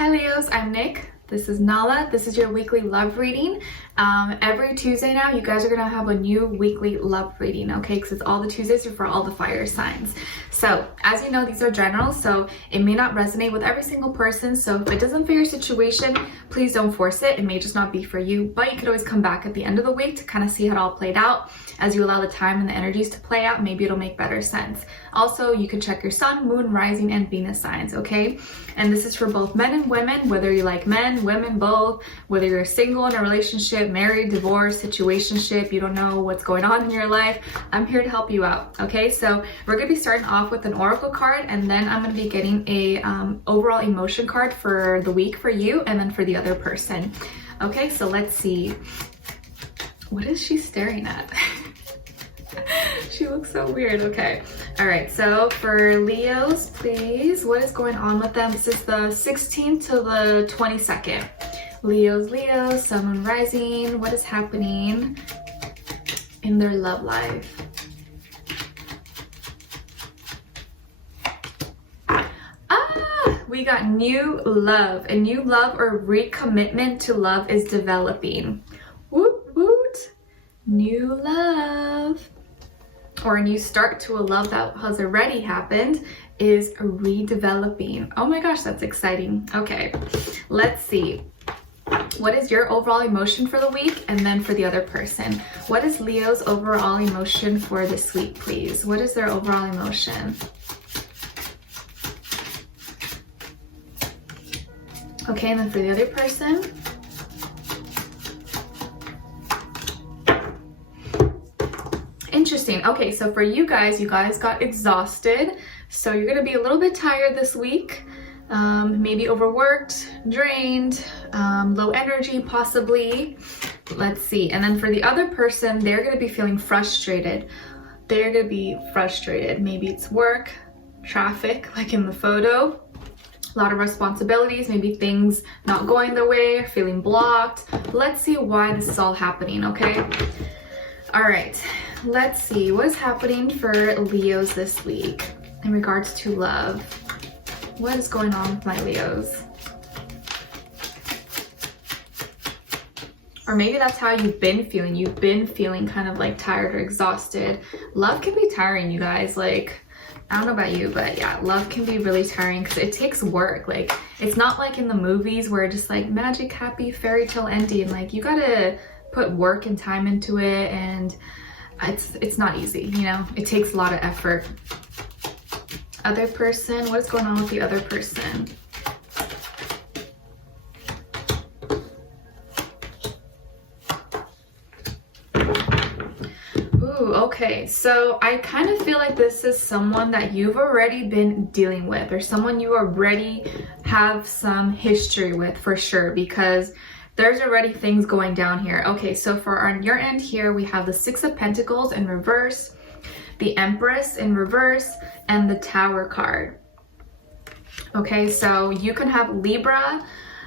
Hi Leos, I'm Nick. This is Nala. This is your weekly love reading. Every Tuesday now, you guys are going to have a new weekly love reading, okay? Because it's all the Tuesdays are for all the fire signs. So, as you know, these are general, so it may not resonate with every single person. So if it doesn't fit your situation, please don't force it. It may just not be for you, but you could always come back at the end of the week to kind of see how it all played out. As you allow the time and the energies to play out, maybe it'll make better sense. Also, you can check your sun, moon, rising, and Venus signs, okay? And this is for both men and women, whether you like men, women, both, whether you're single in a relationship, married, divorced, situationship, you don't know what's going on in your life. I'm here to help you out, okay? So we're gonna be starting off with an oracle card, and then I'm gonna be getting a overall emotion card for the week for you, and then for the other person. Okay, so let's see. What is she staring at? She looks so weird. Okay. All right. So for Leos, please, what is going on with them? This is the 16th to the 22nd. Leos, sun, moon, rising. What is happening in their love life? We got new love. A new love or recommitment to love is developing. Woot woot. New love. Or a new start to a love that has already happened is redeveloping. Oh my gosh, that's exciting. Okay, let's see. What is your overall emotion for the week? And then for the other person, what is Leo's overall emotion for this week, please? What is their overall emotion? Okay, and then for the other person, interesting. Okay, so for you guys got exhausted. So you're gonna be a little bit tired this week. Maybe overworked, drained, low energy possibly. Let's see. And then for the other person, they're gonna be feeling frustrated. They're gonna be frustrated. Maybe it's work, traffic, like in the photo. A lot of responsibilities, maybe things not going their way, feeling blocked. Let's see why this is all happening, okay? All right, let's see what is happening for Leos this week in regards to love. What is going on with my Leos? Or maybe that's how you've been feeling. You've been feeling kind of like tired or exhausted. Love can be tiring, you guys. Like, I don't know about you, but yeah, love can be really tiring because it takes work. Like, it's not like in the movies where just like magic, happy, fairy tale ending. Like, you gotta put work and time into it, and it's not easy, you know? It takes a lot of effort. Other person, what is going on with the other person? Okay, so I kind of feel like this is someone that you've already been dealing with, or someone you already have some history with for sure, because there's already things going down here. Okay, so for on your end here, we have the Six of Pentacles in reverse, the Empress in reverse, and the Tower card. Okay, so you can have Libra,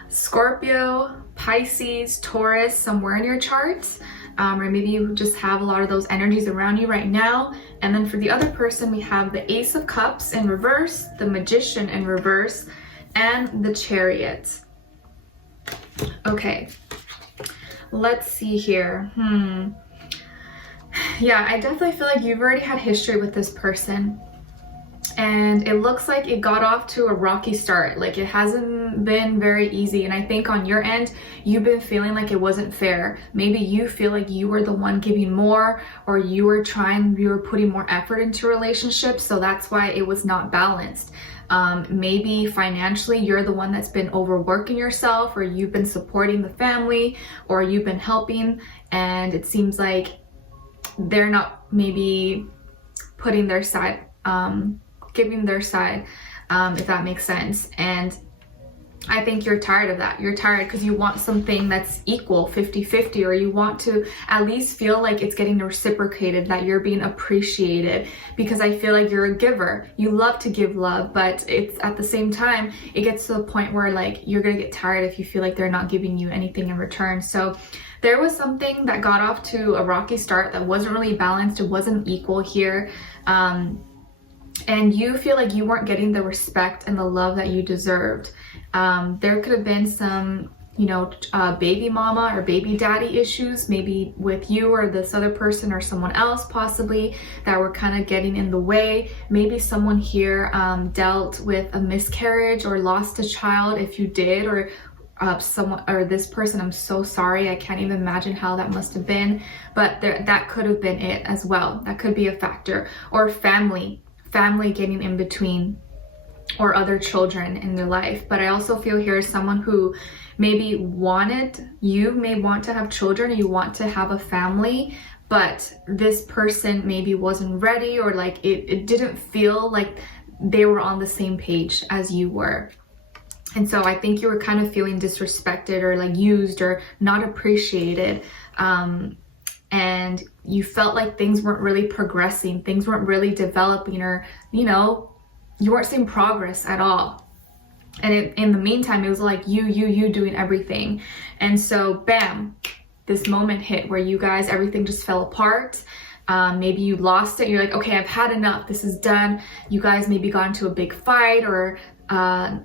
Scorpio, Pisces, Taurus somewhere in your charts. Or maybe you just have a lot of those energies around you right now. And then for the other person, we have the Ace of Cups in reverse, the Magician in reverse, and the Chariot. Okay, let's see here. Yeah, I definitely feel like you've already had history with this person. And it looks like it got off to a rocky start. Like, it hasn't been very easy. And I think on your end, you've been feeling like it wasn't fair. Maybe you feel like you were the one giving more, or you were putting more effort into relationships. So that's why it was not balanced. Maybe financially, you're the one that's been overworking yourself, or you've been supporting the family, or you've been helping. And it seems like they're not maybe putting their side, giving their side, if that makes sense. And I think you're tired of that. You're tired because you want something that's equal, 50-50, or you want to at least feel like it's getting reciprocated, that you're being appreciated, because I feel like you're a giver. You love to give love, but it's at the same time, it gets to the point where like you're gonna get tired if you feel like they're not giving you anything in return. So there was something that got off to a rocky start that wasn't really balanced. It wasn't equal here. and you feel like you weren't getting the respect and the love that you deserved. There could have been some, you know, baby mama or baby daddy issues, maybe with you or this other person or someone else possibly, that were kind of getting in the way. Maybe someone here dealt with a miscarriage or lost a child, if you did, or someone, or this person, I'm so sorry, I can't even imagine how that must have been, but that could have been it as well. That could be a factor. Or family getting in between, or other children in their life. But I also feel here is someone who maybe may want to have children, or you want to have a family, but this person maybe wasn't ready, or like it didn't feel like they were on the same page as you were. And so I think you were kind of feeling disrespected, or like used, or not appreciated. And you felt like things weren't really progressing, things weren't really developing, or, you know, you weren't seeing progress at all. And in the meantime, it was like you doing everything. And so bam, this moment hit where you guys, everything just fell apart. Maybe you lost it. You're like, okay, I've had enough. This is done. You guys maybe got into a big fight, or,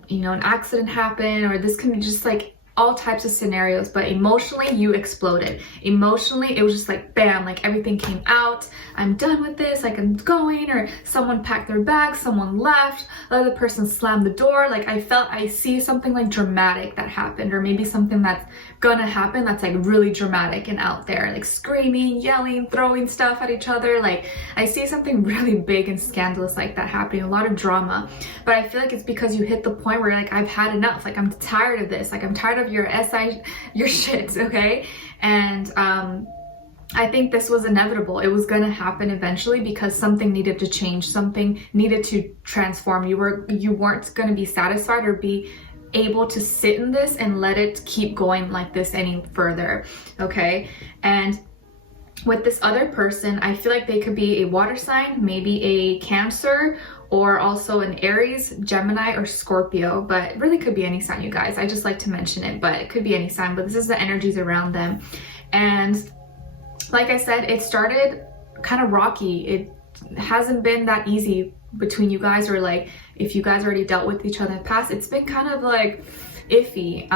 you know, an accident happened, or this can be just like all types of scenarios. But emotionally, you exploded. Emotionally, it was just like bam, like everything came out. I'm done with this, like I'm going. Or someone packed their bags, someone left, the other person slammed the door. Like I see something like dramatic that happened, or maybe something that's gonna happen that's like really dramatic and out there, like screaming, yelling, throwing stuff at each other. Like I see something really big and scandalous like that happening, a lot of drama. But I feel like it's because you hit the point where you're like, I've had enough. Like I'm tired of this. Like I'm tired of your shit, okay? And I think this was inevitable. It was gonna happen eventually, because something needed to change, something needed to transform. You weren't gonna be satisfied or be able to sit in this and let it keep going like this any further, okay? And with this other person, I feel like they could be a water sign, maybe a Cancer, or also an Aries, Gemini, or Scorpio. But it really could be any sign, you guys. I just like to mention it, but it could be any sign. But this is the energies around them. And like I said, it started kind of rocky. It hasn't been that easy between you guys, or like if you guys already dealt with each other in the past, it's been kind of like iffy.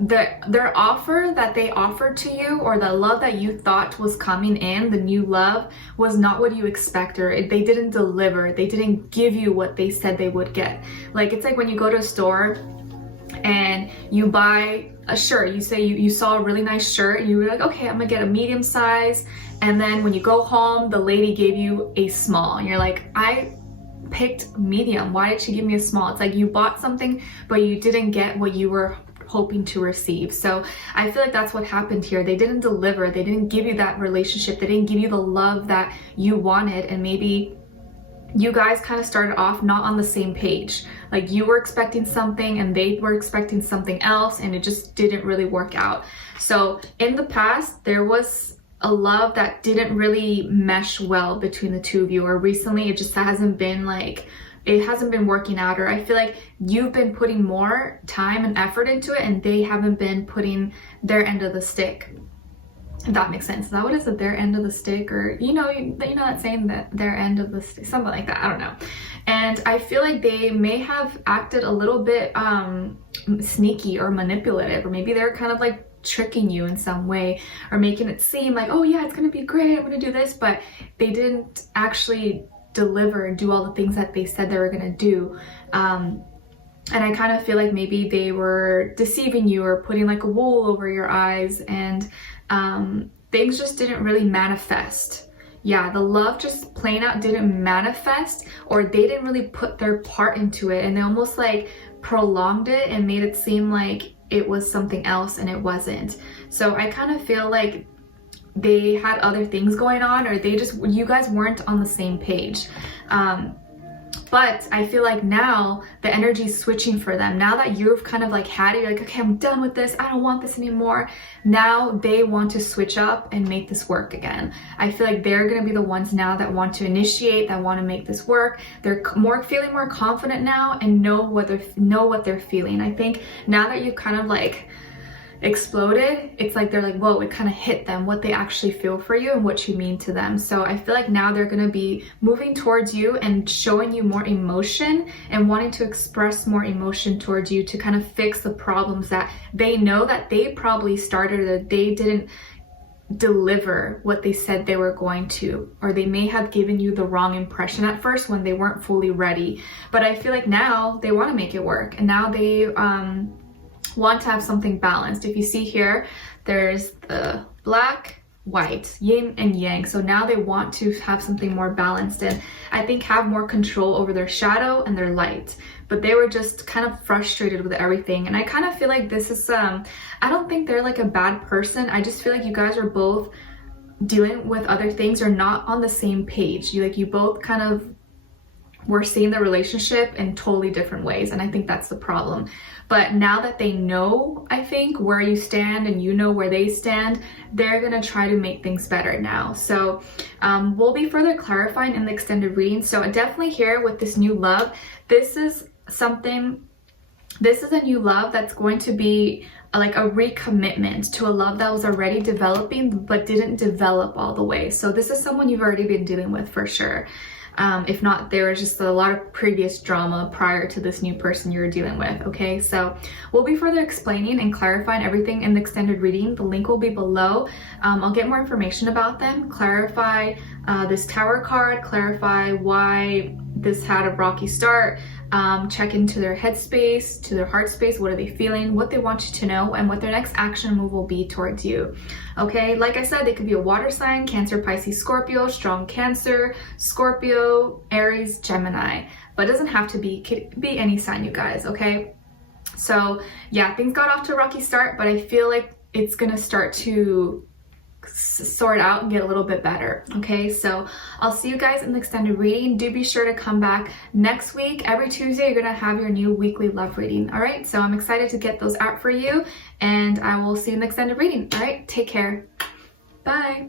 Their offer that they offered to you, or the love that you thought was coming in, the new love, was not what you expect, or they didn't deliver. They didn't give you what they said they would get. Like it's like when you go to a store and you buy a shirt, you say you saw a really nice shirt, and you were like, okay, I'm gonna get a medium size. And then when you go home, the lady gave you a small, and you're like, I picked medium. Why did she give me a small? It's like you bought something, but you didn't get what you were hoping to receive. So I feel like that's what happened here. They didn't deliver. They didn't give you that relationship. They didn't give you the love that you wanted. And maybe you guys kind of started off not on the same page. Like you were expecting something and they were expecting something else, and it just didn't really work out. So in the past, there was a love that didn't really mesh well between the two of you, or recently it just hasn't been like, it hasn't been working out, or I feel like you've been putting more time and effort into it and they haven't been putting their end of the stick. If that makes sense. Is that what is it? Their end of the stick, or you know that saying, that their end of the stick, something like that. I don't know. And I feel like they may have acted a little bit sneaky or manipulative, or maybe they're kind of like tricking you in some way, or making it seem like, oh yeah, it's gonna be great, I'm gonna do this, but they didn't actually deliver and do all the things that they said they were gonna do. And I kind of feel like maybe they were deceiving you, or putting like a wool over your eyes, and things just didn't really manifest. Yeah, the love just plain out didn't manifest, or they didn't really put their part into it, and they almost like prolonged it and made it seem like it was something else, and it wasn't. So I kind of feel like they had other things going on, or you guys weren't on the same page. But I feel like now the energy is switching for them. Now that you've kind of like had it, you're like, okay, I'm done with this. I don't want this anymore. Now they want to switch up and make this work again. I feel like they're going to be the ones now that want to initiate, that want to make this work. They're feeling more confident now, and know what they're feeling. I think now that you've kind of like exploded, it's like they're like, whoa, it kind of hit them what they actually feel for you and what you mean to them. So I feel like now they're going to be moving towards you and showing you more emotion and wanting to express more emotion towards you to kind of fix the problems that they know that they probably started, or that they didn't deliver what they said they were going to, or they may have given you the wrong impression at first when they weren't fully ready. But I feel like now they want to make it work, and now they want to have something balanced. If you see here, there's the black, white, yin and yang. So now they want to have something more balanced and I think have more control over their shadow and their light. But they were just kind of frustrated with everything. And I kind of feel like this is I don't think they're like a bad person. I just feel like you guys are both dealing with other things, or not on the same page. You both kind of were seeing the relationship in totally different ways, and I think that's the problem. But now that they know, I think, where you stand and you know where they stand, they're gonna try to make things better now. So we'll be further clarifying in the extended reading. So definitely here with this new love, this is a new love that's going to be like a recommitment to a love that was already developing but didn't develop all the way. So this is someone you've already been dealing with for sure. If not, there was just a lot of previous drama prior to this new person you're dealing with, okay? So we'll be further explaining and clarifying everything in the extended reading. The link will be below. I'll get more information about them, clarify this Tower card, clarify why this had a rocky start, check into their headspace, to their heart space. What are they feeling, what they want you to know, and what their next action move will be towards you. Okay, like I said, they could be a water sign: Cancer, Pisces, Scorpio, strong Cancer, Scorpio, Aries, Gemini. But it doesn't have to be, could be any sign, you guys, okay? So yeah, things got off to a rocky start, but I feel like it's gonna start to sort out and get a little bit better. Okay, so I'll see you guys in the extended reading. Do be sure to come back next week. Every Tuesday you're gonna have your new weekly love reading. All right, so I'm excited to get those out for you, and I will see you in the extended reading. All right, take care. Bye.